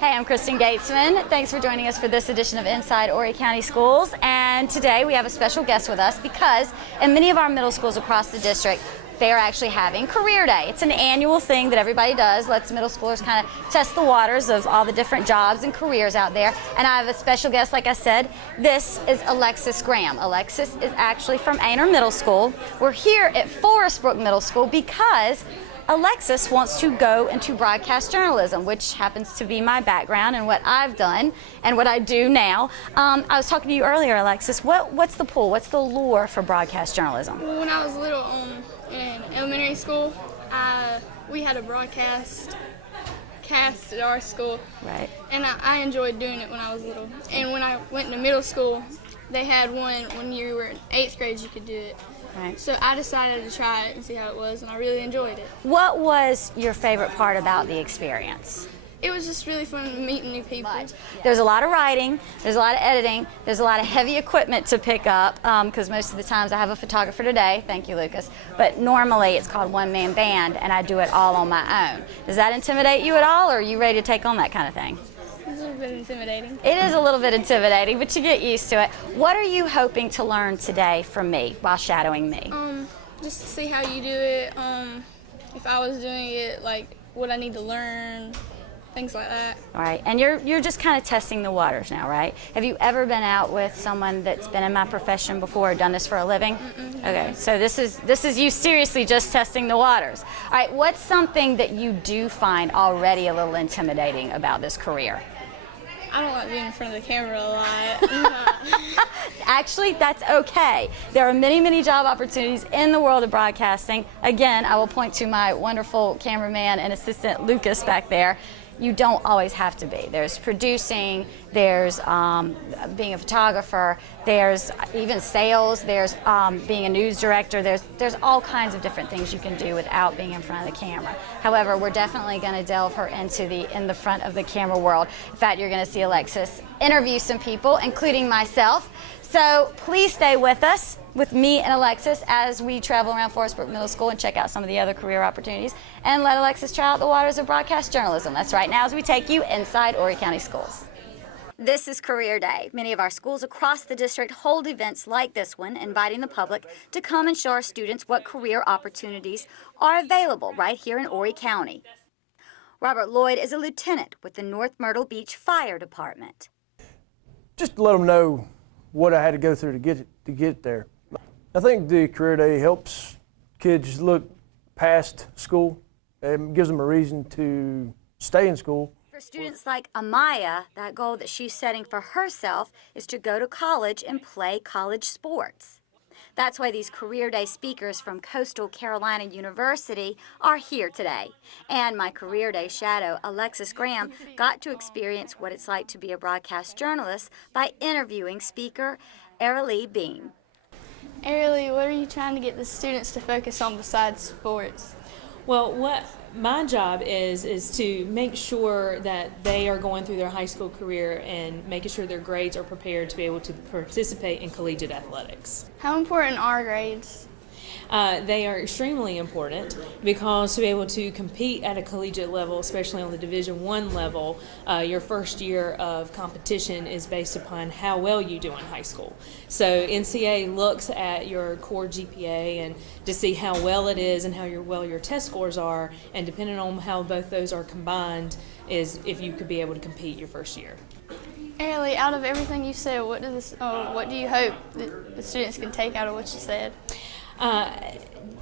Hey, I'm Kristen Gatesman. Thanks for joining us for this edition of Inside Horry County Schools. And today we have a special guest with us because in many of our middle schools across the district, they are actually having Career Day. It's an annual thing that everybody does, lets middle schoolers kind of test the waters of all the different jobs and careers out there. And I have a special guest, like I said. This is Alexis Graham. Alexis is actually from Aner Middle School. We're here at Forest Brook Middle School because Alexis wants to go into broadcast journalism, which happens to be my background and what I've done and what I do now. I was talking to you earlier, Alexis. What's the pull? What's the lure for broadcast journalism? Well, when I was little in elementary school, we had a broadcast cast at our school. Right. And I enjoyed doing it when I was little. And when I went into middle school, they had one when you were in 8th grade you could do it. Right. So I decided to try it and see how it was, and I really enjoyed it. What was your favorite part about the experience? It was just really fun meeting new people. There's a lot of writing, there's a lot of editing, there's a lot of heavy equipment to pick up, because most of the times I have a photographer today, thank you Lucas, but normally it's called one-man band and I do it all on my own. Does that intimidate you at all, or are you ready to take on that kind of thing? It's a little bit intimidating. It is a little bit intimidating, but you get used to it. What are you hoping to learn today from me while shadowing me? Just to see how you do it, if I was doing it, like what I need to learn, things like that. All right, and you're just kind of testing the waters now, right? Have you ever been out with someone that's been in my profession before or done this for a living? Okay, so this is you seriously just testing the waters. All right, what's something that you do find already a little intimidating about this career? I don't like being in front of the camera a lot. Actually, that's okay. There are many, many job opportunities in the world of broadcasting. Again, I will point to my wonderful cameraman and assistant Lucas back there. You don't always have to be. There's producing, there's being a photographer, there's even sales, there's being a news director, there's all kinds of different things you can do without being in front of the camera. However, we're definitely going to delve her into in the front of the camera world. In fact, you're going to see Alexis interview some people, including myself. So please stay with us, with me and Alexis, as we travel around Forest Brook Middle School and check out some of the other career opportunities and let Alexis try out the waters of broadcast journalism. That's right now as we take you inside Horry County Schools. This is Career Day. Many of our schools across the district hold events like this one, inviting the public to come and show our students what career opportunities are available right here in Horry County. Robert Lloyd is a lieutenant with the North Myrtle Beach Fire Department. Just to let them know what I had to go through to get there. I think the Career Day helps kids look past school. It gives them a reason to stay in school. For students like Amaya, that goal that she's setting for herself is to go to college and play college sports. That's why these Career Day speakers from Coastal Carolina University are here today. And my Career Day shadow, Alexis Graham, got to experience what it's like to be a broadcast journalist by interviewing speaker Arilee Beam. Arilee, what are you trying to get the students to focus on besides sports? Well, what my job is to make sure that they are going through their high school career and making sure their grades are prepared to be able to participate in collegiate athletics. How important are grades? They are extremely important because to be able to compete at a collegiate level, especially on the Division I level, your first year of competition is based upon how well you do in high school. So NCAA looks at your core GPA and to see how well it is and how well your test scores are, and depending on how both those are combined is if you could be able to compete your first year. Arilee, out of everything you said, what do you hope that the students can take out of what you said?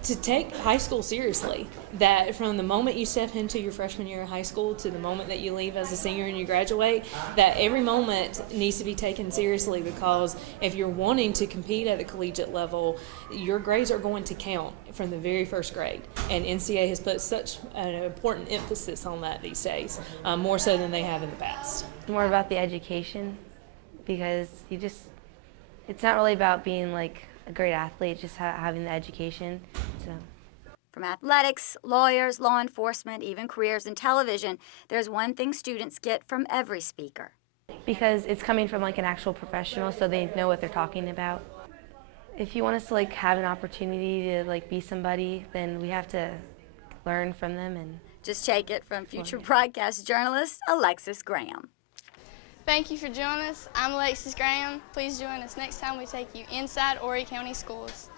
To take high school seriously, that from the moment you step into your freshman year of high school to the moment that you leave as a senior and you graduate, that every moment needs to be taken seriously, because if you're wanting to compete at a collegiate level, your grades are going to count from the very first grade, and NCAA has put such an important emphasis on that these days, more so than they have in the past. More about the education, because it's not really about being like a great athlete, just having the education. So, from athletics, lawyers, law enforcement, even careers in television, there's one thing students get from every speaker. Because it's coming from like an actual professional, so they know what they're talking about. If you want us to like have an opportunity to like be somebody, then we have to learn from them and Just take it from future broadcast journalist Alexis Graham. Thank you for joining us. I'm Alexis Graham. Please join us next time we take you inside Horry County Schools.